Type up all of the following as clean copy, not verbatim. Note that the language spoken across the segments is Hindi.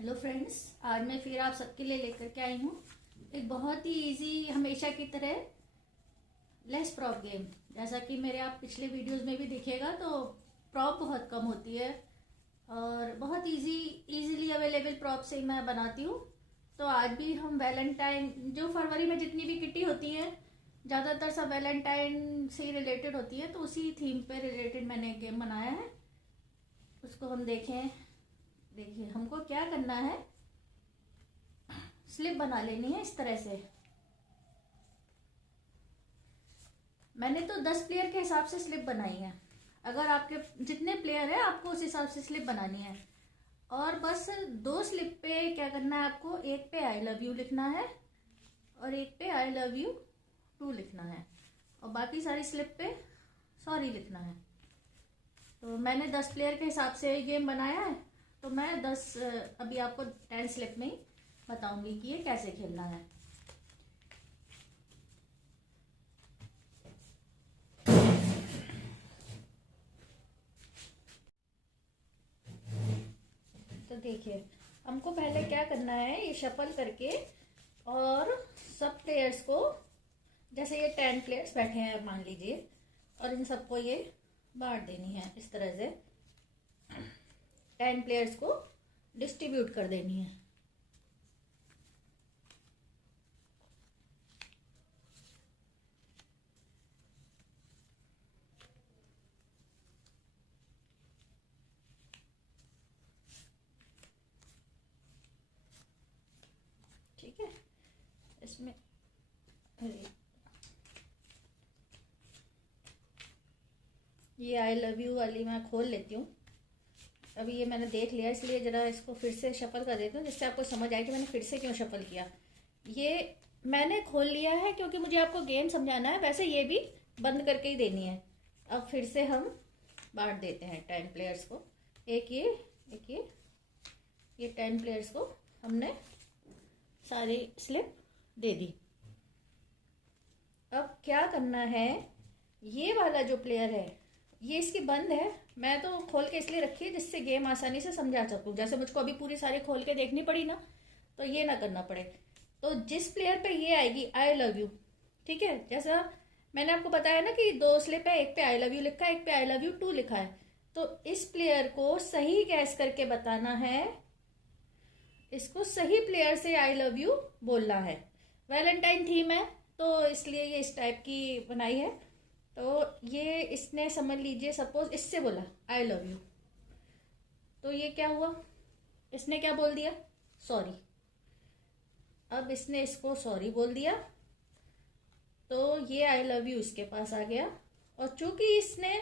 हेलो फ्रेंड्स, आज मैं फिर आप सबके लिए लेकर के आई हूँ एक बहुत ही इजी हमेशा की तरह लेस प्रॉप गेम। जैसा कि मेरे आप पिछले वीडियोस में भी दिखेगा तो प्रॉप बहुत कम होती है और बहुत इजीली अवेलेबल प्रॉप से मैं बनाती हूँ। तो आज भी हम वैलेंटाइन, जो फरवरी में जितनी भी किटी होती है ज़्यादातर सब वैलेंटाइन से ही रिलेटेड होती है, तो उसी थीम पे रिलेटेड मैंने गेम बनाया है। उसको हम देखें। देखिए, हमको क्या करना है, स्लिप बना लेनी है इस तरह से। मैंने तो 10 प्लेयर के हिसाब से स्लिप बनाई है। अगर आपके जितने प्लेयर है आपको उस हिसाब से स्लिप बनानी है। और बस 2 स्लिप पे क्या करना है आपको, एक पे आई लव यू लिखना है और एक पे आई लव यू टू लिखना है और बाकी सारी स्लिप पे सॉरी लिखना है। तो मैंने 10 प्लेयर के हिसाब से गेम बनाया है, तो मैं 10 अभी आपको 10 स्लिप में ही बताऊंगी कि ये कैसे खेलना है। तो देखिए, हमको पहले क्या करना है, ये शफल करके और सब प्लेयर्स को, जैसे ये 10 प्लेयर्स बैठे हैं मान लीजिए, और इन सबको ये बांट देनी है इस तरह से। 10 प्लेयर्स को डिस्ट्रीब्यूट कर देनी है। ठीक है, इसमें ये आई लव यू वाली मैं खोल लेती हूँ। अभी ये मैंने देख लिया, इसलिए ज़रा इसको फिर से शफल कर देती हूँ जिससे आपको समझ आए कि मैंने फिर से क्यों शफल किया। ये मैंने खोल लिया है क्योंकि मुझे आपको गेम समझाना है, वैसे ये भी बंद करके ही देनी है। अब फिर से हम बांट देते हैं 10 प्लेयर्स को, एक ये 10 प्लेयर्स को हमने सारी स्लिप दे दी। अब क्या करना है, ये वाला जो प्लेयर है ये इसकी बंद है। मैं तो खोल के इसलिए रखी है जिससे गेम आसानी से समझा सकूँ। जैसे मुझको अभी पूरी सारी खोल के देखनी पड़ी ना, तो ये ना करना पड़े। तो जिस प्लेयर पे ये आएगी आई लव यू, ठीक है, जैसा मैंने आपको बताया ना कि 2 स्लिप है, एक पे आई लव यू लिखा है, एक पे आई लव यू टू लिखा है। तो इस प्लेयर को सही गैस करके बताना है, इसको सही प्लेयर से आई लव यू बोलना है। वैलेंटाइन थीम है तो इसलिए ये इस टाइप की बनाई है। तो ये इसने समझ लीजिए, सपोज इससे बोला आई लव यू, तो ये क्या हुआ, इसने क्या बोल दिया, सॉरी। अब इसने इसको सॉरी बोल दिया तो ये आई लव यू इसके पास आ गया। और चूंकि इसने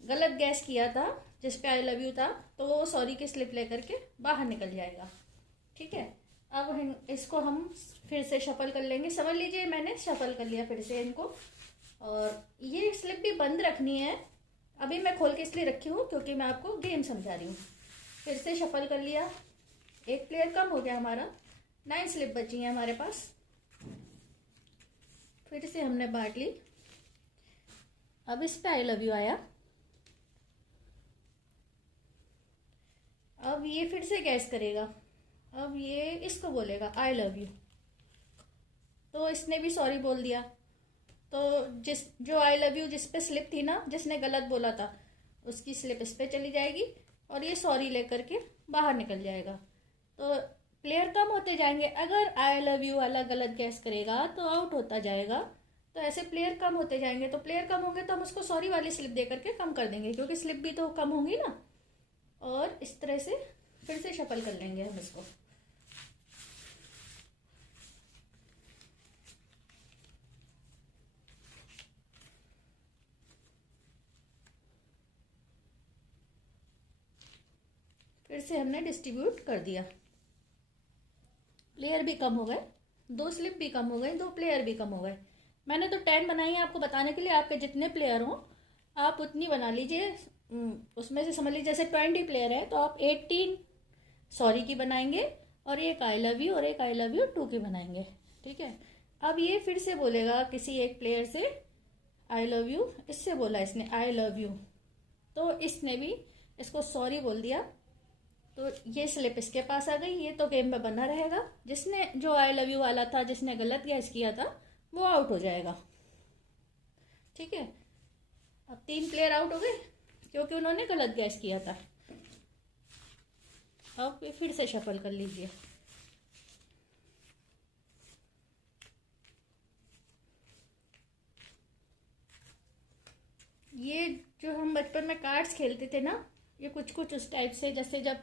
गलत गैस किया था जिस पे आई लव यू था, तो वो सॉरी की स्लिप लेकर के बाहर निकल जाएगा। ठीक है, अब इसको हम फिर से शफल कर लेंगे। समझ लीजिए मैंने शफल कर लिया फिर से इनको, और ये स्लिप भी बंद रखनी है। अभी मैं खोल के इसलिए रखी हूँ क्योंकि मैं आपको गेम समझा रही हूँ। फिर से शफल कर लिया, एक प्लेयर कम हो गया हमारा, 9 स्लिप बची हैं हमारे पास। फिर से हमने बांट ली। अब इस पे आई लव यू आया, अब ये फिर से गैस करेगा, अब ये इसको बोलेगा आई लव यू, तो इसने भी सॉरी बोल दिया। तो जो आई लव यू जिस पे स्लिप थी ना, जिसने गलत बोला था, उसकी स्लिप इस पे चली जाएगी और ये सॉरी लेकर के बाहर निकल जाएगा। तो प्लेयर कम होते जाएंगे। अगर आई लव यू वाला गलत गैस करेगा तो आउट होता जाएगा। तो ऐसे प्लेयर कम होते जाएंगे, तो प्लेयर कम होंगे तो हम उसको सॉरी वाली स्लिप दे करके कम कर देंगे, क्योंकि स्लिप भी तो कम होंगी ना। और इस तरह से फिर से शफल कर लेंगे हम इसको। फिर से हमने डिस्ट्रीब्यूट कर दिया, प्लेयर भी कम हो गए, 2 स्लिप भी कम हो गए, 2 प्लेयर भी कम हो गए। मैंने तो 10 बनाई है आपको बताने के लिए, आपके जितने प्लेयर हो आप उतनी बना लीजिए। उसमें से समझ लीजिए जैसे 20 प्लेयर है तो आप 18 सॉरी की बनाएंगे और एक आई लव यू और एक आई लव यू टू की बनाएंगे। ठीक है, अब ये फिर से बोलेगा किसी एक प्लेयर से आई लव यू, इससे बोला इसने आई लव यू, तो इसने भी इसको सॉरी बोल दिया तो ये स्लिप इसके पास आ गई, ये तो गेम में बना रहेगा। जिसने जो आई लव यू वाला था, जिसने गलत गैस किया था, वो आउट हो जाएगा। ठीक है, अब 3 प्लेयर आउट हो गए क्योंकि उन्होंने गलत गैस किया था। अब फिर से शफल कर लीजिए। ये जो हम बचपन में कार्ड्स खेलते थे ना, ये कुछ कुछ उस टाइप से, जैसे जब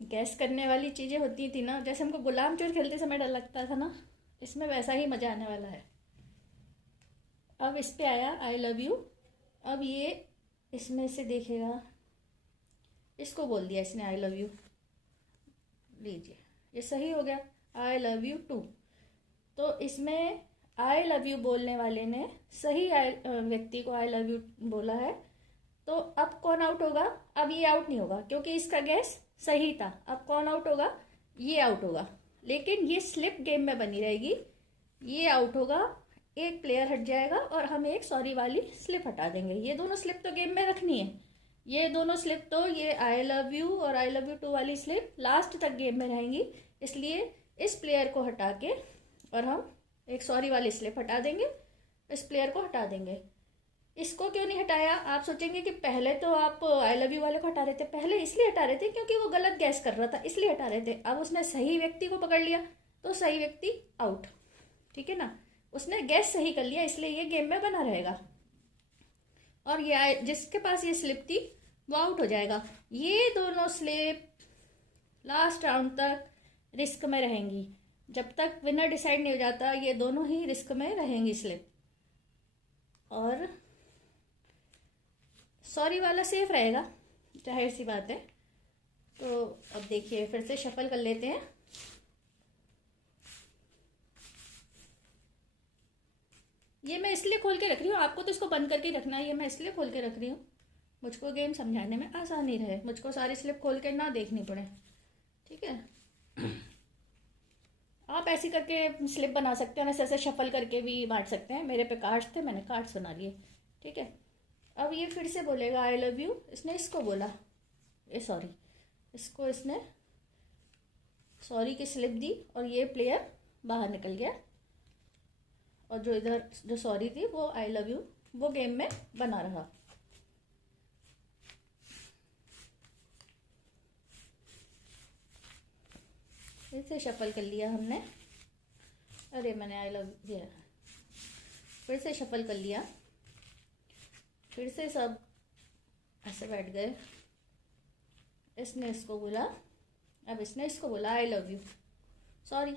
गैस करने वाली चीज़ें होती थी ना, जैसे हमको गुलाम चोर खेलते समय डर लगता था ना, इसमें वैसा ही मज़ा आने वाला है। अब इस पे आया आई लव यू। अब ये इसमें से देखेगा, इसको बोल दिया इसने आई लव यू, लीजिए ये सही हो गया, आई लव यू टू। तो इसमें आई लव यू बोलने वाले ने सही व्यक्ति को आई लव यू बोला है। तो अब कौन आउट होगा? अब ये आउट नहीं होगा क्योंकि इसका गैस सही था। अब कौन आउट होगा? ये आउट होगा, लेकिन ये स्लिप गेम में बनी रहेगी। ये आउट होगा, एक प्लेयर हट जाएगा और हम एक सॉरी वाली स्लिप हटा देंगे। ये दोनों स्लिप तो गेम में रखनी है, ये दोनों स्लिप तो, ये आई लव यू और आई लव यू टू वाली स्लिप लास्ट तक गेम में रहेंगी। इसलिए इस प्लेयर को हटा के और हम एक सॉरी वाली स्लिप हटा देंगे, इस प्लेयर को हटा देंगे। इसको क्यों नहीं हटाया? आप सोचेंगे कि पहले तो आप आई लव यू वाले को हटा रहे थे। पहले इसलिए हटा रहे थे क्योंकि वो गलत गैस कर रहा था, इसलिए हटा रहे थे। अब उसने सही व्यक्ति को पकड़ लिया तो सही व्यक्ति आउट। ठीक है ना, उसने गैस सही कर लिया, इसलिए ये गेम में बना रहेगा। और ये जिसके पास ये स्लिप थी वो आउट हो जाएगा। ये दोनों स्लिप लास्ट राउंड तक रिस्क में रहेंगी। जब तक विनर डिसाइड नहीं हो जाता, ये दोनों ही रिस्क में रहेंगी स्लिप। और सॉरी वाला सेफ रहेगा, जाहिर सी बात है। तो अब देखिए फिर से शफल कर लेते हैं। ये मैं इसलिए खोल के रख रही हूँ, आपको तो इसको बंद करके रखना है। ये मैं इसलिए खोल के रख रही हूँ, मुझको गेम समझाने में आसानी रहे, मुझको सारी स्लिप खोल के ना देखनी पड़े। ठीक है, आप ऐसी करके स्लिप बना सकते हैं, वैसे ऐसे शफल करके भी बांट सकते हैं। मेरे पे कार्ड्स थे, मैंने कार्ड्स बना लिए। ठीक है, अब ये फिर से बोलेगा आई लव यू। इसने इसको बोला, ये सॉरी, इसको इसने सॉरी की स्लिप दी और ये प्लेयर बाहर निकल गया। और जो इधर जो सॉरी थी वो आई लव यू, वो गेम में बना रहा। फिर से शफल कर लिया हमने। अरे मैंने आई लव दिया, फिर से शफल कर लिया। फिर से सब ऐसे बैठ गए। इसने इसको बोला, अब इसने इसको बोला आई लव यू, सॉरी।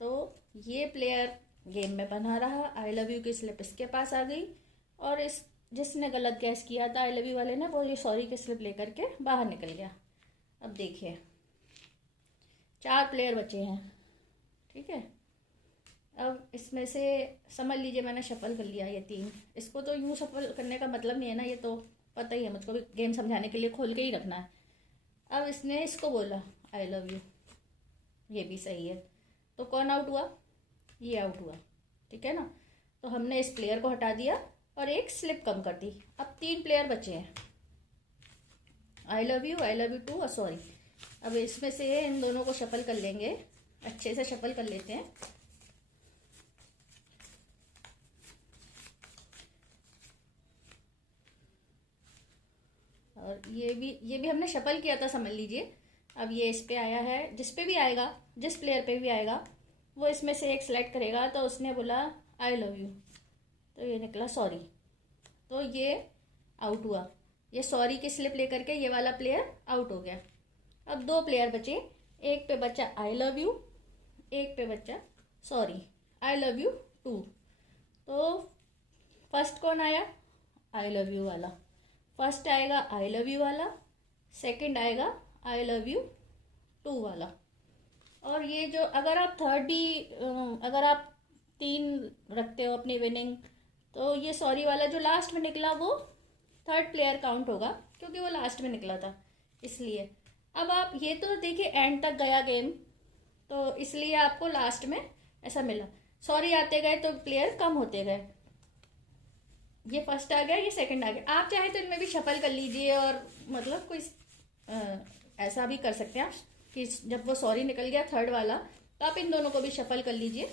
तो ये प्लेयर गेम में बना रहा, आई लव यू की स्लिप इसके पास आ गई। और इस जिसने गलत गैस किया था आई लव यू वाले ने, वो ये सॉरी की स्लिप लेकर के बाहर निकल गया। अब देखिए 4 प्लेयर बचे हैं। ठीक है, अब इसमें से समझ लीजिए मैंने शफल कर लिया ये 3। इसको तो यूँ शफल करने का मतलब नहीं है ना, ये तो पता ही है, मुझको भी गेम समझाने के लिए खोल के ही रखना है। अब इसने इसको बोला आई लव यू, ये भी सही है। तो कौन आउट हुआ? ये आउट हुआ। ठीक है ना, तो हमने इस प्लेयर को हटा दिया और एक स्लिप कम कर दी। अब 3 प्लेयर बचे हैं, आई लव यू टू और सॉरी। अब इसमें से इन दोनों को शफल कर लेंगे, अच्छे से शफल कर लेते हैं। और ये भी हमने शफल किया था, समझ लीजिए। अब ये इस पे आया है, जिस पे भी आएगा, जिस प्लेयर पे भी आएगा, वो इसमें से एक सेलेक्ट करेगा। तो उसने बोला आई लव यू, तो ये निकला सॉरी, तो ये आउट हुआ। ये सॉरी की स्लिप लेकर के ये वाला प्लेयर आउट हो गया। अब 2 प्लेयर बचे, एक पे बचा आई लव यू, एक पे बचा sorry, I love you too. तो फर्स्ट कौन आया? आई लव यू वाला। फर्स्ट आएगा आई लव यू वाला, सेकंड आएगा आई लव यू टू वाला। और ये जो अगर आप थर्ड भी, अगर आप 3 रखते हो अपनी विनिंग, तो ये सॉरी वाला जो लास्ट में निकला वो थर्ड प्लेयर काउंट होगा क्योंकि वो लास्ट में निकला था, इसलिए। अब आप ये तो देखिए एंड तक गया गेम, तो इसलिए आपको लास्ट में ऐसा मिला। सॉरी आते गए तो प्लेयर कम होते गए। ये फर्स्ट आ गया, ये सेकंड आ गया। आप चाहे तो इनमें भी शफल कर लीजिए और मतलब कोई ऐसा भी कर सकते हैं आप कि जब वो सॉरी निकल गया थर्ड वाला, तो आप इन दोनों को भी शफल कर लीजिए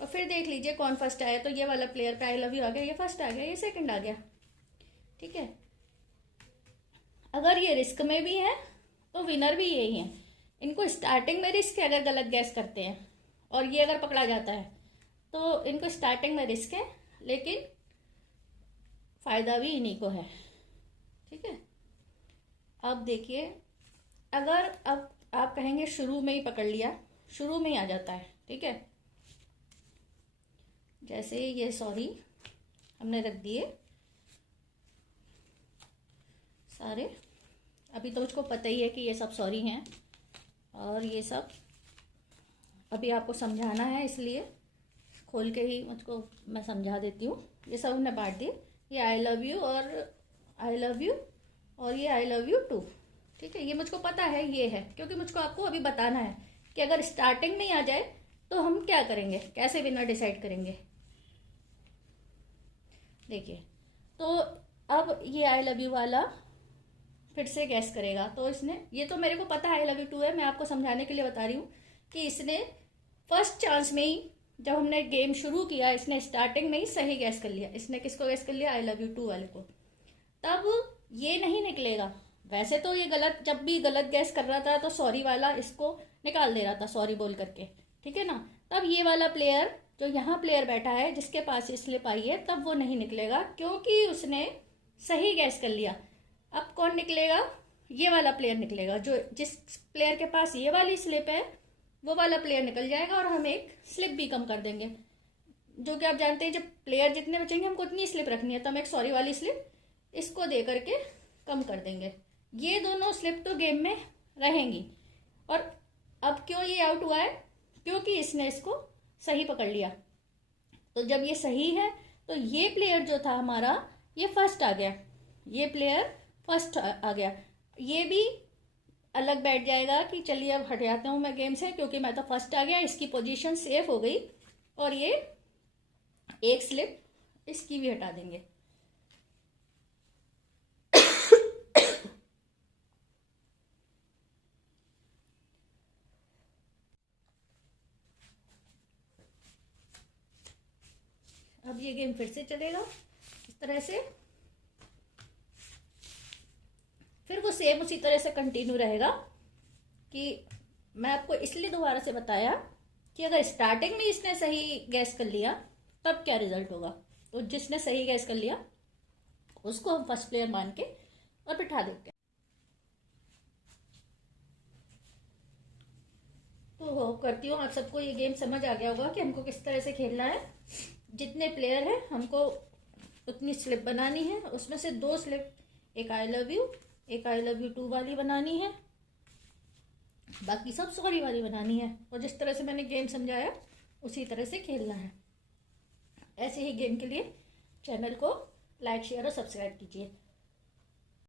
और फिर देख लीजिए कौन फर्स्ट आया। तो ये वाला प्लेयर पे आई लव यू आ गया, ये फर्स्ट आ गया, ये सेकंड आ गया। ठीक है, अगर ये रिस्क में भी है तो विनर भी यही है। इनको स्टार्टिंग में रिस्क है अगर गलत गैस करते हैं, और ये अगर पकड़ा जाता है तो इनको स्टार्टिंग में रिस्क है, लेकिन फ़ायदा भी इन्हीं को है। ठीक है, अब देखिए, अगर अब आप कहेंगे शुरू में ही पकड़ लिया, शुरू में ही आ जाता है। ठीक है, जैसे ये सॉरी हमने रख दिए सारे, अभी तो मुझको पता ही है कि ये सब सॉरी हैं, और ये सब अभी आपको समझाना है, इसलिए खोल के ही मुझको मैं समझा देती हूँ। ये सब हमने बांट दिए, ये आई लव यू और आई लव यू और ये आई लव यू टू। ठीक है, ये मुझको पता है ये है, क्योंकि मुझको आपको अभी बताना है कि अगर स्टार्टिंग में ही आ जाए तो हम क्या करेंगे, कैसे विनर डिसाइड करेंगे। देखिए, तो अब ये आई लव यू वाला फिर से गैस करेगा, तो इसने, ये तो मेरे को पता है आई लव यू टू है, मैं आपको समझाने के लिए बता रही हूँ कि इसने फर्स्ट चांस में ही, जब हमने गेम शुरू किया, इसने स्टार्टिंग में ही सही गैस कर लिया। इसने किसको गैस कर लिया, आई लव यू टू वाले को। तब ये नहीं निकलेगा। वैसे तो ये गलत, जब भी गलत गैस कर रहा था तो सॉरी वाला इसको निकाल दे रहा था सॉरी बोल करके। ठीक है ना, तब ये वाला प्लेयर जो यहाँ प्लेयर बैठा है जिसके पास ये स्लिप आई है, तब वो नहीं निकलेगा क्योंकि उसने सही गैस कर लिया। अब कौन निकलेगा, ये वाला प्लेयर निकलेगा, जो जिस प्लेयर के पास ये वाली स्लिप है वो वाला प्लेयर निकल जाएगा, और हम एक स्लिप भी कम कर देंगे। जो कि आप जानते हैं, जब प्लेयर जितने बचेंगे हमको उतनी स्लिप रखनी है, तो हम एक सॉरी वाली स्लिप इसको दे करके कम कर देंगे। ये दोनों स्लिप तो गेम में रहेंगी। और अब क्यों ये आउट हुआ है, क्योंकि इसने इसको सही पकड़ लिया। तो जब ये सही है तो ये प्लेयर जो था हमारा, ये फर्स्ट आ गया, ये प्लेयर फर्स्ट आ गया। ये भी अलग बैठ जाएगा कि चलिए अब हट जाता हूँ मैं गेम से, क्योंकि मैं तो फर्स्ट आ गया, इसकी पोजीशन सेफ हो गई। और ये एक स्लिप इसकी भी हटा देंगे। अब ये गेम फिर से चलेगा इस तरह से, फिर वो सेम उसी तरह से कंटिन्यू रहेगा। कि मैं आपको इसलिए दोबारा से बताया कि अगर स्टार्टिंग में इसने सही गैस कर लिया तब क्या रिजल्ट होगा। तो जिसने सही गैस कर लिया उसको हम फर्स्ट प्लेयर मान के और बिठा देते हैं। तो होप करती हूँ आप सबको ये गेम समझ आ गया होगा कि हमको किस तरह से खेलना है। जितने प्लेयर हैं हमको उतनी स्लिप बनानी है, उसमें से 2 स्लिप, एक आई लव यू, एक आई लव यू टू वाली बनानी है, बाकी सब सॉरी वाली बनानी है। और जिस तरह से मैंने गेम समझाया उसी तरह से खेलना है। ऐसे ही गेम के लिए चैनल को लाइक, शेयर और सब्सक्राइब कीजिए।